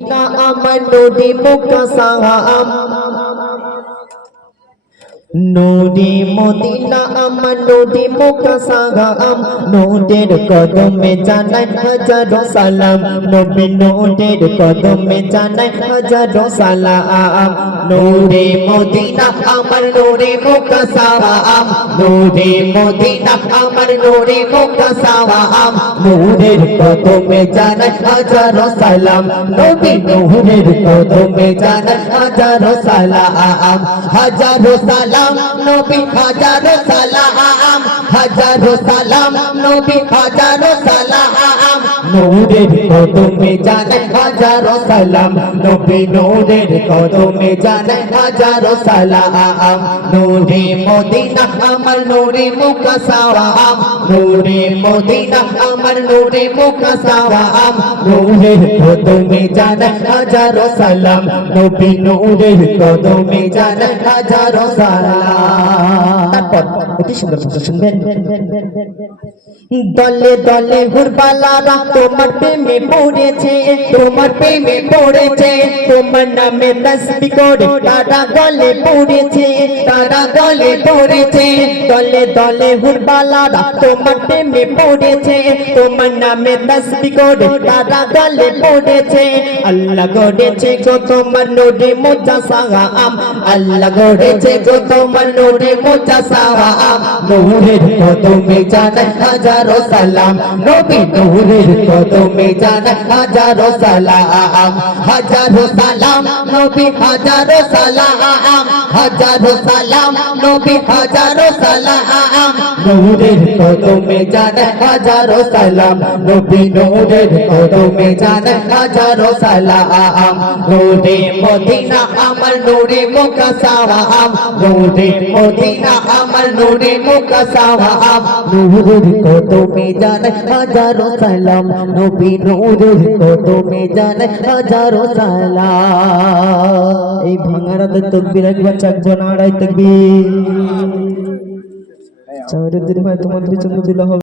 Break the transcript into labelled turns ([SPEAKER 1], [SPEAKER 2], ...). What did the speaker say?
[SPEAKER 1] আমার নদী মুখা সাহাম। নদী মদিনা আমার নদী মুখা সাহাম নদের কদমে জানাই হাজারো সালাম। নবী নদের কদমে জানাই হাজারো সালাম। নূরে মদিনা আমার নূরে মুখা সাহাম নূরে মদিনা আমার নূরে মুখা সাহাম নূরের কদমে জানাই হাজারো সালাম। নবী নূরের কদমে জানাই হাজারো সালাম। হাজারো সালাম নবী হাজারো সালাম হাজারো সালাম নবী হাজারো সালাম। নূরের কদমে জানাই হাজারো সালাম নবী নূরের কদমে জানাই হাজারো সালাম নূরে মদিনা আমার নূরে মুখা সাওয়াম নূরে মদিনা আমার নূরে মুখা সাওয়াম নূরের কদমে জানাই হাজারো সালাম নবী নূরের কদমে জানাই হাজারো সালাম তারপর অতি সুন্দর ভাষা শুনবেন। দলে দলে হুরবালারা তোমার প্রেমে পড়েছে, তোমার প্রেমে পড়েছে, তোমার নামে তসবি করে তারা গলে পড়েছে, তারা গলে পড়েছে, দলে দলে হুরবালারা তোমার প্রেমে পড়েছে, তোমার নামে তসবি করে তারা গলে পড়েছে। আল্লাহ গড়েছে গো তোমার নোরে মোজা সাহাম আল্লাহ গড়েছে গো তোমার নোরে মোজা সাহাম নূরের কদমে জানাই হাজারো সালাম, নবী নূরের কদমে জানাই হাজারো সালাম হাজারো সালাম নবী হাজারো সালাম হাজারো সালাম নবী হাজারো সালাম। নূরের কদমে জানাই হাজারো সালাম নবী নূরের কদমে জানাই হাজারো সালাম। নূরে মদিনা আমার নূরে মুখা সাওয়াম নূরে মদিনা আমার নূরে মুখা সাওয়াম নূরের কদমে জানাই হাজারো সালাম নবী নূরের কদমে জানাই হাজারো সালাম। এই ভাঙারাতে তকবীর একবার চাকবো না আড়াই তকবীর। চাওয়ারের দিন ভাই তোমাদের জন্য দিলা হবে।